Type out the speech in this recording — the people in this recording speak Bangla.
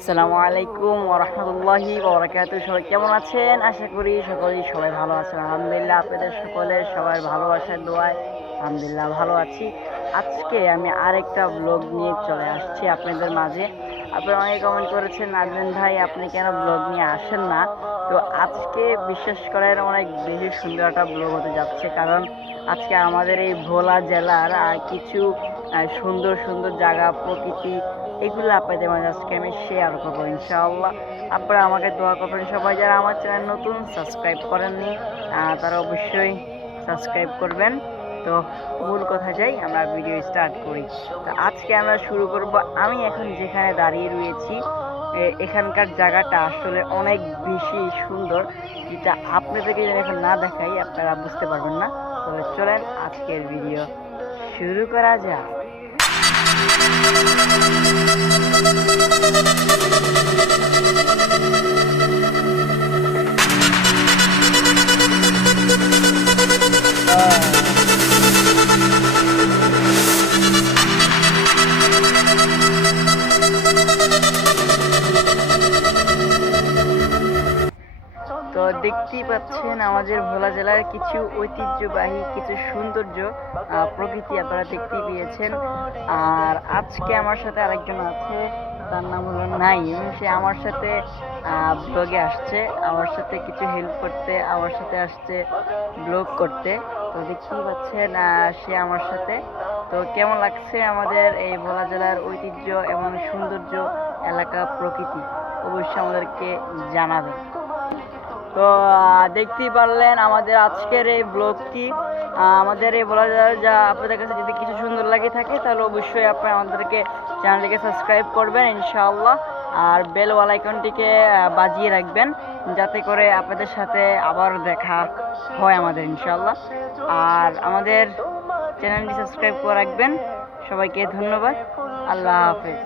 আসসালামু আলাইকুম ওয়া রাহমাতুল্লাহি ওয়া বারাকাতুহু। সবাই কেমন আছেন? আশা করি সকলেই সবাই ভালো আছেন। আলহামদুলিল্লাহ, আপনাদের সকলের সবার ভালোবাসার দোয়ায় আলহামদুলিল্লাহ ভালো আছি। আজকে আমি আরেকটা ব্লগ নিয়ে চলে আসছি আপনাদের মাঝে। আপনারা অনেকে কমেন্ট করেছেন, নাজমীন ভাই আপনি কেন ব্লগ নিয়ে আসেন না? তো আজকে বিশ্বাস করেন অনেক বেশি সুন্দর একটা ব্লগ হতে যাচ্ছে, কারণ আজকে আমাদের এই ভোলা জেলার কিছু সুন্দর সুন্দর জায়গা, প্রকৃতি, এগুলো আপনাদের মাঝে আজকে আমি শেয়ার করবো ইনশাআল্লাহ। আপনারা আমাকে দোয়া করবেন। সবাই যারা আমার চ্যানেল নতুন সাবস্ক্রাইব করেননি তারা অবশ্যই সাবস্ক্রাইব করবেন। তো মূল কথা যাই, আমরা ভিডিও স্টার্ট করি। তো আজকে আমরা শুরু করব। আমি এখন যেখানে দাঁড়িয়ে রয়েছি এখানকার জায়গাটা আসলে অনেক বেশি সুন্দর, যেটা আপনাদেরকে যদি এখন না দেখাই আপনারা বুঝতে পারবেন না। তবে চলেন আজকের ভিডিও শুরু করা যাক। তো দেখতেই পাচ্ছেন আমাদের ভোলা জেলার কিছু ঐতিহ্যবাহী কিছু সৌন্দর্য, প্রকৃতি আপনারা দেখতেই পেয়েছেন। আর আজকে আমার সাথে আরেকজন আছে, তার নাম হলো নাইম। সে আমার সাথে ব্লগে আসছে, আমার সাথে কিছু হেল্প করতে, আমার সাথে আসছে ব্লগ করতে। তো দেখতেই পাচ্ছেন সে আমার সাথে। তো কেমন লাগছে আমাদের এই ভোলা জেলার ঐতিহ্য এবং সৌন্দর্য এলাকা, প্রকৃতি, অবশ্যই আমাদেরকে জানাবেন। তো দেখতেই পারলেন আমাদের আজকের এই ব্লগটি। আমাদের এই বলা যায়, যা আপনাদের কাছে যদি কিছু সুন্দর লাগে থাকে তাহলে অবশ্যই আপনারা আমাদেরকে চ্যানেলটিকে সাবস্ক্রাইব করবেন ইনশাআল্লাহ। আর বেল ওয়াল আইকনটিকে বাজিয়ে রাখবেন, যাতে করে আপনাদের সাথে আবার দেখা হয় আমাদের ইনশাআল্লাহ। আর আমাদের চ্যানেলটি সাবস্ক্রাইব করে রাখবেন। সবাইকে ধন্যবাদ। আল্লাহ হাফেজ।